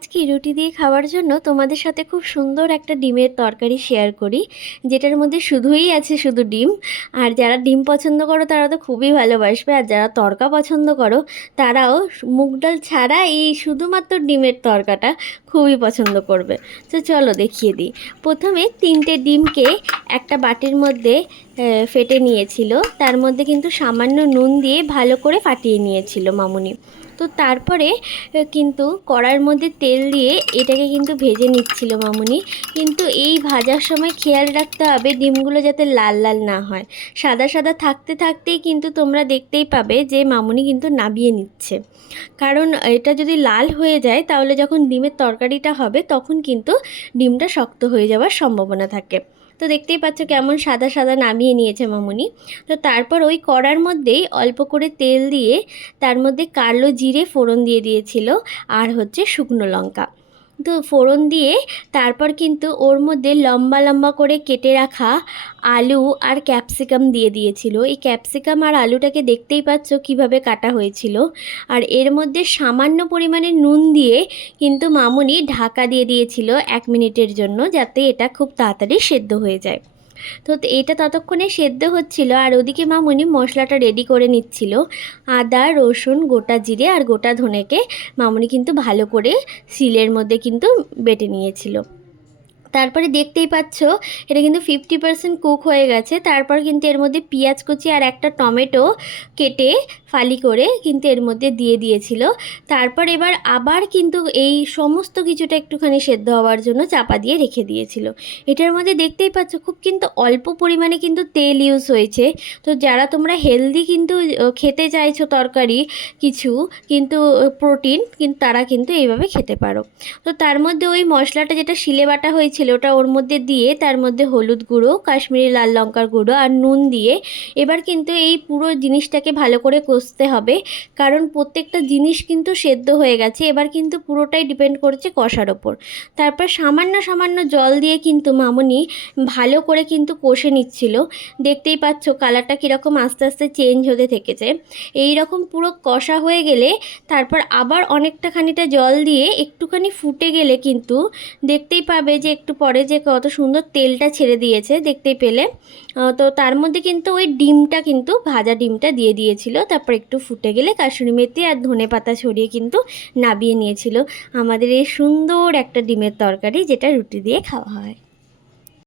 আজকে রুটি দিয়ে খাওয়ার জন্য তোমাদের সাথে খুব সুন্দর একটা ডিমের তরকারি শেয়ার করি, যেটার মধ্যে শুধুই আছে শুধু ডিম। আর যারা ডিম পছন্দ করো তারা তো খুবই ভালোবাসবে, আর যারা তরকা পছন্দ করো তারাও মুগ ডাল ছাড়া এই শুধুমাত্র ডিমের তরকাটা খুবই পছন্দ করবে। তো চলো দেখিয়ে দিই। প্রথমে 3টে ডিমকে একটা বাটির মধ্যে ফেটে নিয়েছিল, তার মধ্যে কিন্তু সামান্য নুন দিয়ে ভালো করে ফাটিয়ে নিয়েছিল মামুনি। তো তারপরে কিন্তু কড়াইয়ের মধ্যে তেল দিয়ে এটাকে কিন্তু ভেজে নিচ্ছিল মামুনি। কিন্তু এই ভাজার সময় খেয়াল রাখতে হবে ডিমগুলো যাতে লাল লাল না হয়। সাদা সাদা থাকতে থাকতেই কিন্তু তোমরা দেখতেই পাবে যে মামুনি কিন্তু নাবিয়ে নিচ্ছে, কারণ এটা যদি লাল হয়ে যায় তাহলে যখন ডিমের তরকারিটা হবে তখন কিন্তু ডিমটা শক্ত হয়ে যাওয়ার সম্ভাবনা থাকে। তো দেখতেই পাচ্ছ কেমন সাদা সাদা নামিয়ে নিয়েছে মামুনি। তো তারপর ওই কড়ার মধ্যেই অল্প করে তেল দিয়ে তার মধ্যে কালো জিরে ফোড়ন দিয়ে দিয়েছিল, আর হচ্ছে শুকনো লঙ্কা। তো ফোড়ন দিয়ে তারপর কিন্তু ওর মধ্যে লম্বা লম্বা করে কেটে রাখা আলু আর ক্যাপসিকাম দিয়ে দিয়েছিল। এই ক্যাপসিকাম আর আলুটাকে দেখতেই পাচ্ছ কিভাবে কাটা হয়েছিল। আর এর মধ্যে সামান্য পরিমাণে নুন দিয়ে কিন্তু মামুনি ঢাকা দিয়ে দিয়েছিল 1 মিনিটের জন্য, যাতে এটা খুব তাড়াতাড়ি সেদ্ধ হয়ে যায়। তো এটা ততক্ষণে সেদ্ধ হচ্ছিল, আর ওদিকে মামুনি মশলাটা রেডি করে নিচ্ছিল। আদা, রসুন, গোটা জিরে আর গোটা ধনেকে মামুনি কিন্তু ভালো করে শিলের মধ্যে কিন্তু বেটে নিয়েছিল। তারপরে দেখতেই পাচ্ছ এটা কিন্তু 50% কুক হয়ে গেছে। তারপর কিন্তু এর মধ্যে পেঁয়াজ কুচি আর একটা টমেটো কেটে ফালি করে কিন্তু এর মধ্যে দিয়ে দিয়েছিল। তারপর এবার আবার কিন্তু এই সমস্ত কিছুটা একটুখানি সেদ্ধ হওয়ার জন্য চাপা দিয়ে রেখে দিয়েছিল। এটার মধ্যে দেখতেই পাচ্ছ খুব কিন্তু অল্প পরিমাণে কিন্তু তেল ইউজ হয়েছে। তো যারা তোমরা হেলদি কিন্তু খেতে চাইছো তরকারি কিছু, কিন্তু প্রোটিন, কিন্তু তারা কিন্তু এইভাবে খেতে পারো। তো তার মধ্যে ওই মশলাটা যেটা শিলে বাটা হয়েছিল ওটা ওর মধ্যে দিয়ে তার মধ্যে হলুদ গুঁড়ো, কাশ্মীরি লাল লঙ্কার গুঁড়ো আর নুন দিয়ে এবার কিন্তু এই পুরো জিনিসটাকে ভালো করে কষতে হবে, কারণ প্রত্যেকটা জিনিস কিন্তু সেদ্ধ হয়ে গেছে। এবার কিন্তু পুরোটাই ডিপেন্ড করছে কষার ওপর। তারপর সামান্য সামান্য জল দিয়ে কিন্তু মামুনি ভালো করে কিন্তু কষে নিচ্ছিল। দেখতেই পাচ্ছ কালারটা কীরকম আস্তে আস্তে চেঞ্জ হতে থেকেছে। এই রকম পুরো কষা হয়ে গেলে তারপর আবার অনেকটা খানিটা জল দিয়ে একটুখানি ফুটে গেলে কিন্তু দেখতেই পাবে যে একটু পরে যে কত সুন্দর তেলটা ছেড়ে দিয়েছে দেখতেই পেলে। তো তার মধ্যে কিন্তু ওই ডিমটা কিন্তু ভাজা ডিমটা দিয়ে দিয়েছিল। তারপর একটু ফুটে গেলে কাসুরি মেথি আর ধনেপাতা ছড়িয়ে কিন্তু নাবিয়ে নিয়েছিল আমাদের এই সুন্দর একটা ডিমের তরকারি, যেটা রুটি দিয়ে খাওয়া হয়।